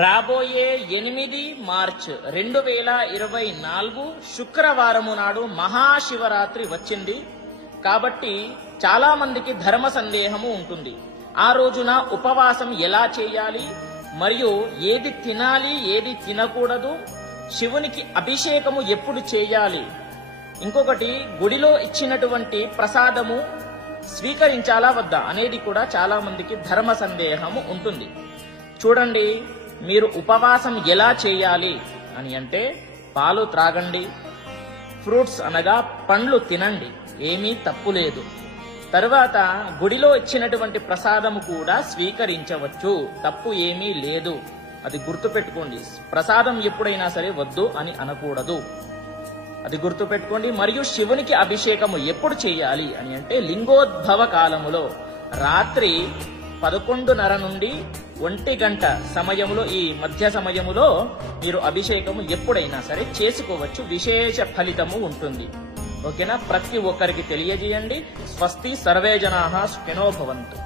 రాబోయే 8 మార్చి 2024 శుక్రవారము నాడు మహాశివరాత్రి వచ్చింది. కాబట్టి చాలా మందికి ధర్మ సందేహము ఉంటుంది. ఆ రోజున ఉపవాసం ఎలా చేయాలి, మరియు ఏది తినాలి, ఏది తినకూడదు, శివునికి అభిషేకము ఎప్పుడు చేయాలి, ఇంకొకటి గుడిలో ఇచ్చినటువంటి ప్రసాదము స్వీకరించాలా వద్దా అనేది కూడా చాలా మందికి ధర్మ సందేహము ఉంటుంది. చూడండి, మీరు ఉపవాసం ఎలా చేయాలి అని అంటే పాలు త్రాగండి, ఫ్రూట్స్ అనగా పండ్లు తినండి, ఏమీ తప్పు లేదు. తర్వాత గుడిలో ఇచ్చినటువంటి ప్రసాదము కూడా స్వీకరించవచ్చు, తప్పు ఏమీ లేదు. అది గుర్తుపెట్టుకోండి. ప్రసాదం ఎప్పుడైనా సరే వద్దు అని అనకూడదు, అది గుర్తుపెట్టుకోండి. మరియు శివునికి అభిషేకము ఎప్పుడు చేయాలి అని అంటే లింగోద్భవ కాలములో రాత్రి 11:30 నుండి 1 గంట సమయములో, ఈ మధ్య సమయములో మీరు అభిషేకము ఎప్పుడైనా సరే చేసుకోవచ్చు. విశేష ఫలితము ఉంటుంది. ఓకేనా? ప్రతి ఒక్కరికి తెలియజేయండి. స్వస్తి. సర్వే జనాః సుఖినో భవంతు.